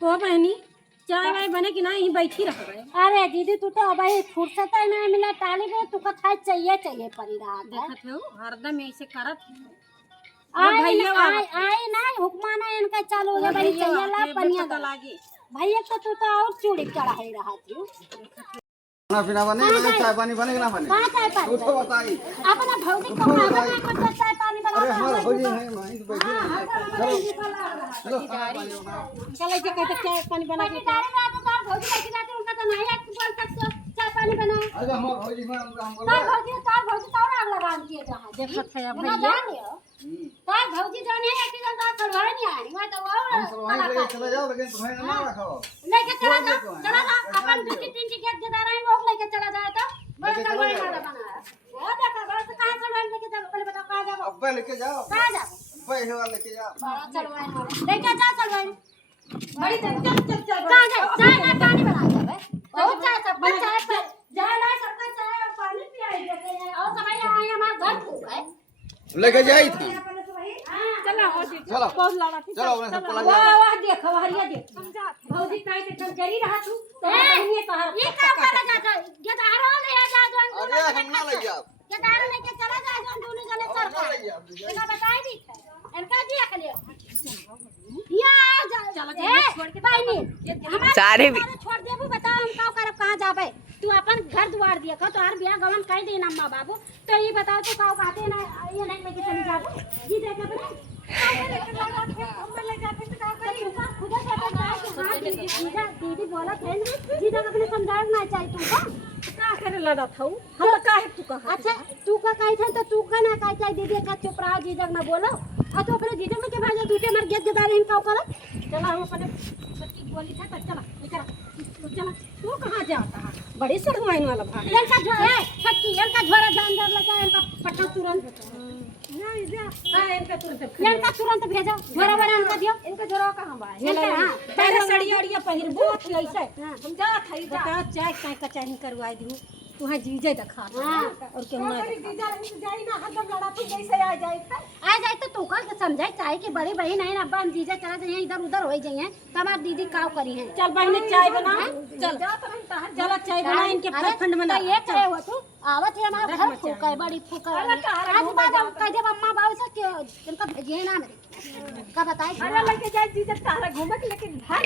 तो बहनी चाय वाय बने कि ना यहीं बैठी रह गए। अरे दीदी तू तो अभी फुर्सत ही नहीं मिला टाली में तू का खाए चाहिए पड़ी रहा है। देखत हो हरदम ऐसे करत आई ना हुक्मा ना इनका चालू हो गया बड़ी चाहिए ला पनिया पता लागे भैया तो तू और चूड़ी चढ़ा ही रहा थी। खाना पीना बने चाय पानी बने ना बने कहां चाय पानी तो बताई अपना भौजी को खाना में मतलब चाय पानी बना। अरे हमारा भौजी है वहीं तो बैठे हैं चलो चलो जे कहते चाय पानी बना के गाड़ी में तो भौजी बैठी रहती उनका तो नहीं है बोल सकते चाय पानी बनाए। अरे हमारा भौजी में हम बोल तार भौजी तो और आग लगा दिए जहां देखत है भैया जान लियो तार भौजी जाने है कि जन तार चढ़वाए नहीं आई मैं तो हम सब वहीं और लेके चले जाओ लेकिन तुम्हें ना रखो लेके चला जा अपन दूसरी तीन टिकट के दारा में लोग लेके चला जाए तो बड़ा चढ़वाए वाला बना वो देखा बस कहां चढ़वाए लेके जाओ पहले बताओ कहां जाओ अब लेके जाओ कहां जाओ पैसे वाला लेके जाओ बड़ा चढ़वाए वाला लेके जा चढ़वाए बड़ी चल कहां जाए चाय ना पानी बना दे बहुत चाय सब चाय पर जाए ना सबका चाय और पानी पियाई देते हैं और समय आए हमारा घर फूक है लेके जाई थी चलो चलो बहुत लाड़ा थी चलो अपने सब पला वाह वाह देख हरिया देख समझा भौजी काई ते जरी रहा तू तो ये तहर ये काम कर जाता ये दारो ले जा जो अरे हम ना ले जाओ ये दारो लेके चला जा जो दोनों जने सर का इनका बताई दी इनका जी अकले या चलो छोड़ के भाई नहीं सारे छोड़ देबू बता हम का करब कहां जाबे तू अपन घर द्वार दिया को तोहर बियाह गवन कह दे अम्मा बाबू तो ये बताओ तू का कहते ना ये नहीं लेके चली जाबू जी देख अपने दीदी बोला थे जी देख अपने समझाए ना चाहिए तुमको का करे लड़ा था हम काहे तू कहा अच्छा तू का कही था तो तू का ना कही चाहिए दीदी का चुप रहा जी जग ना बोलो आ तो अपने दीदी में के भाई दूसरे मर गेट जदा रहे का करो चला हम अपने छोटी गोली था चला चला तू कहां जाता है बड़ी सरवाइन वाला भाई इनका झोरा छक्की इनका झोरा जानदार लगा इनका पट्टा तुरंत नहीं जा हां इनका तुरंत भेजो झोरा बना इनका दियो इनका जोरा कहां बा इनका हां पहले सड़िया अड़िया पहिर बहुत ऐसे हम जा थई बता चाय काई का चाय करवाई दी वहां जीजे दिखा और क्यों ना जीजा जाई ना हरदम लड़ा तू कैसे आ जाए तो तू का समझाई चाहे कि बड़ी बहन है ना अब्बा हम जीजा चला जाइए इधर उधर हो जाइए तो हमारी दीदी काव करी है चल बहने चाय बना चल चला चाय बना इनके फंड बना ये करे हो तू आवत है हमारा घर फूका है बड़ी फूका है आज बाद हम कह दे अम्मा बाबू से कि इनका भेजिए ना मेरे का बताए अरे लेके जाए जीजा तारा घूमे के लेकिन भाग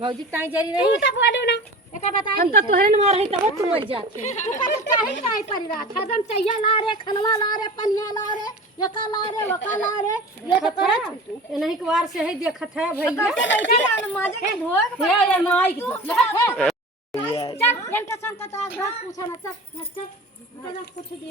भौजी ताई जरी रही तू तो बोलू ना एका बताई हम तो तोहरे न मार है तब तू मर जाते तू का चाहे चाहे परिरा था हम चाहिए ला रे खनवा ला रे पनिया ला रे यका ला रे वका ला रे ये तो करत नहीं एक बार से है देखत है भैया कैसे माजे के भोग हे ये माई की चल इनका संग का तो आज पूछा ना चल कुछ दे